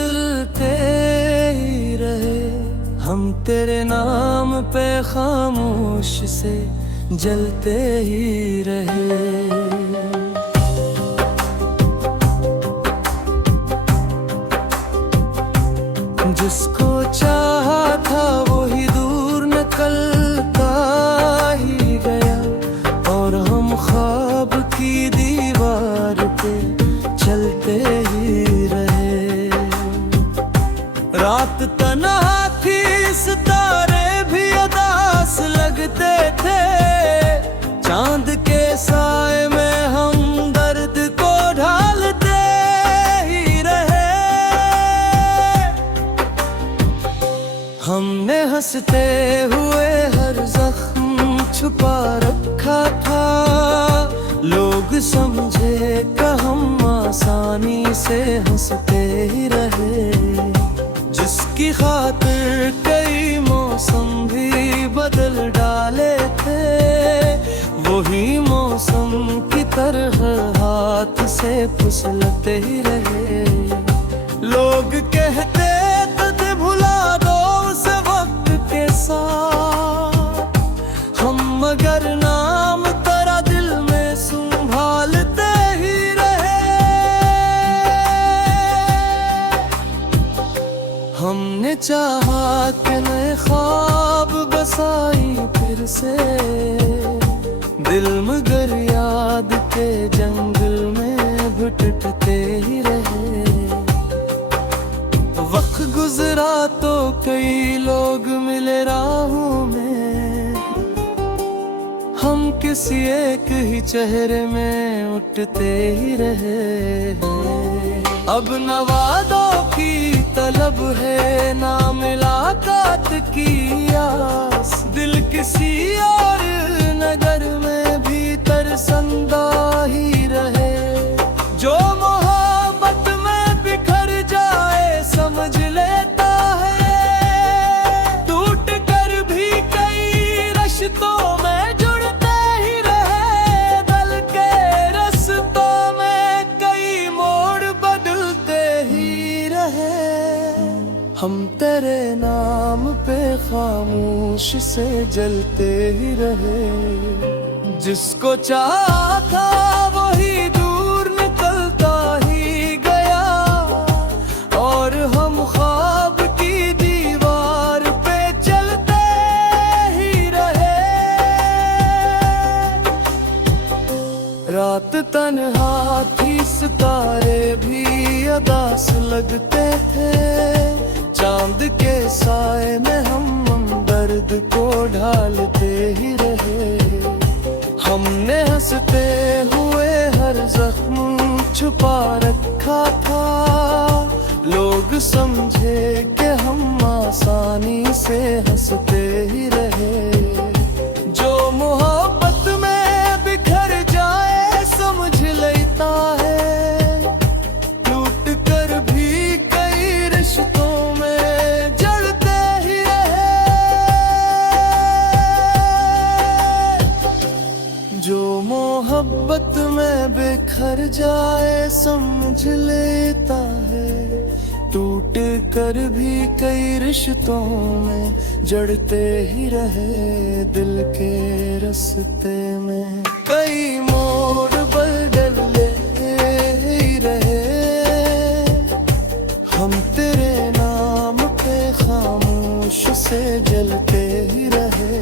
बदलते ही रहे, हम तेरे नाम पे खामोश से जलते ही रहे। जिसको चाहा था वही दूर निकलता ही गया, और हम ख्वाब की दीवार पे चलते ही रहे। रात तन्हा थी, सितारे भी उदास लगते थे, चांद के साए में हम दर्द को ढालते ही रहे। हमने हंसते हुए हर जख्म छुपा रखा था, लोग समझे कि हम आसानी से हंसते ही रहे। जिसकी खातिर कई मौसम भी बदल डाले थे, वही मौसम की तरह हाथ से फिसलते ही रहे। लोग कहते थे भुला दो उस वक्त के साथ, हम मगर नाम तेरा दिल में संभालते ही रहे। हमने चाहा कि नए ख्वाब बसाई फिर से, दिल मगर याद के जंगल में भटकते ही रहे। वक्त गुजरा तो कई लोग मिले राहों में, हम किसी एक ही चेहरे में उठते ही रहे। अब न वादों की तलब है, ना मुलाकात की आस, दिल किसी और नगर में भी तरसंदा ही रहे। जो मोहब्बत में बिखर जाए समझ लेता है, टूट कर भी कई रिश्तों में जुड़ते ही रहे। दिल के रास्तों में कई मोड़ बदलते ही रहे, हम तेरे नाम पे खामोश से जलते ही रहे। जिसको चाहा था वही दूर निकलता ही गया, और हम ख्वाब की दीवार पे चलते ही रहे। रात तन्हा थी, सितारे भी उदास लगते थे, चांद के साए में हम दर्द को ढालते ही रहे। हमने हंसते हुए हर जख्म छुपा रखा था, लोग समझे कि हम आसानी से हंसते ही रहे। जो मोहब्बत में बिखर जाए समझ लेता है, टूट कर भी कई रिश्तों में जड़ते ही रहे। जो मोहब्बत में बिखर जाए समझ लेता है, टूट कर भी कई रिश्तों में जड़ते ही रहे। दिल के रास्ते में कई मोड़ बदलते ही रहे, हम तेरे नाम पे खामोश से जलते ही रहे।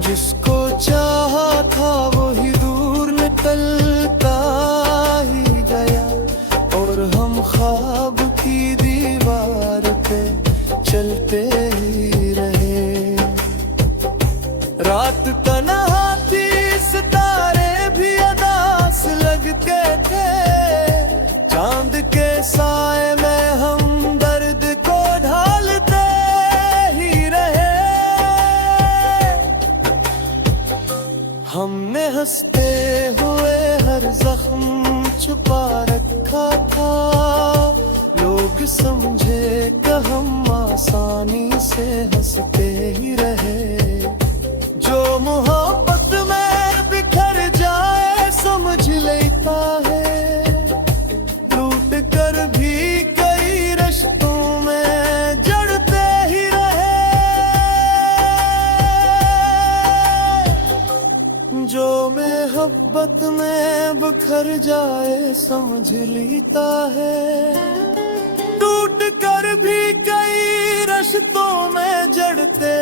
जिसको चाहा था वही दूर निकलता ही गया, और हम ख्वाब की दीवार पे चलते ही रहे। रात तन्हा थी, सितारे भी उदास लगते थे, चांद के साए में हम दर्द को ढालते ही रहे। हमने हंसते हुए हर जख्म छुपा रखा था, लोग समझे कि हम आसानी से हंसते ही रहे। जो मोहब्बत में बिखर जाए समझ लेता है, टूट कर भी बिखर जाए समझ लीता है, टूट कर भी कई रिश्तों में जड़ते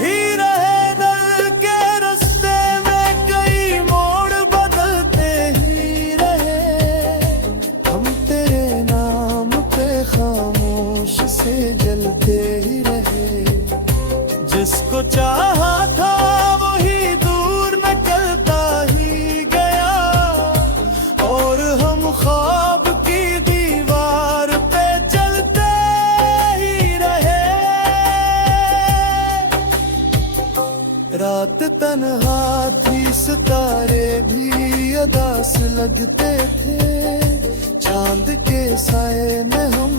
ही रहे। दल के रास्ते में कई मोड़ बदलते ही रहे, हम तेरे नाम पे खामोश से जलते ही रहे। जिसको चाहा था वही दूर निकलता ही गया, और हम ख्वाब की दीवार पे चलते ही रहे। रात तन्हा थी, सितारे भी अदास लगते थे, चांद के साए में हम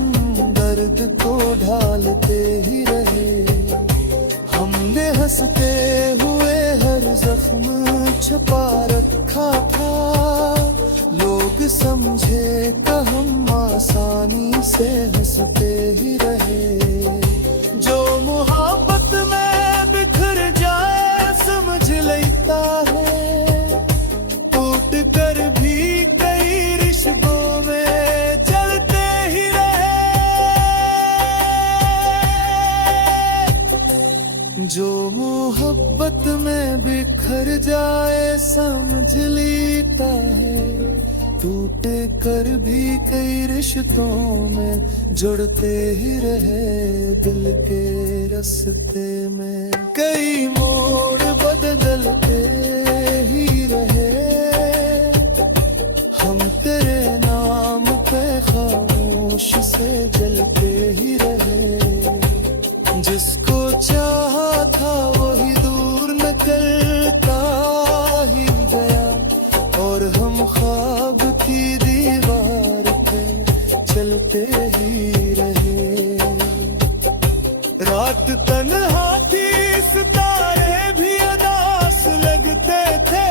दर्द को ढालते ही रहे। हमने हंसते हुए हर जख्म छुपा रखा था, लोग समझे तो हम आसानी से हंसते ही रहे। जो मोहब्बत में बिखर जाए समझ लेता है, टूट कर भी कई रिश्तों में चलते ही रहे। जो मोहब्बत में बिखर जाए समझ लेता है, टूट कर भी कई रिश्तों में जुड़ते ही रहे। दिल के रास्ते में कई मोड़ बदलते ही रहे, हम तेरे नाम पे खामोश से जलते ही रहे। जिसको चाहा था वही दूर निकलता ही गया, और हम ख्वाब की दीवार पे चलते ही रहे। रात तन्हा थी, सितारे भी अदास लगते थे,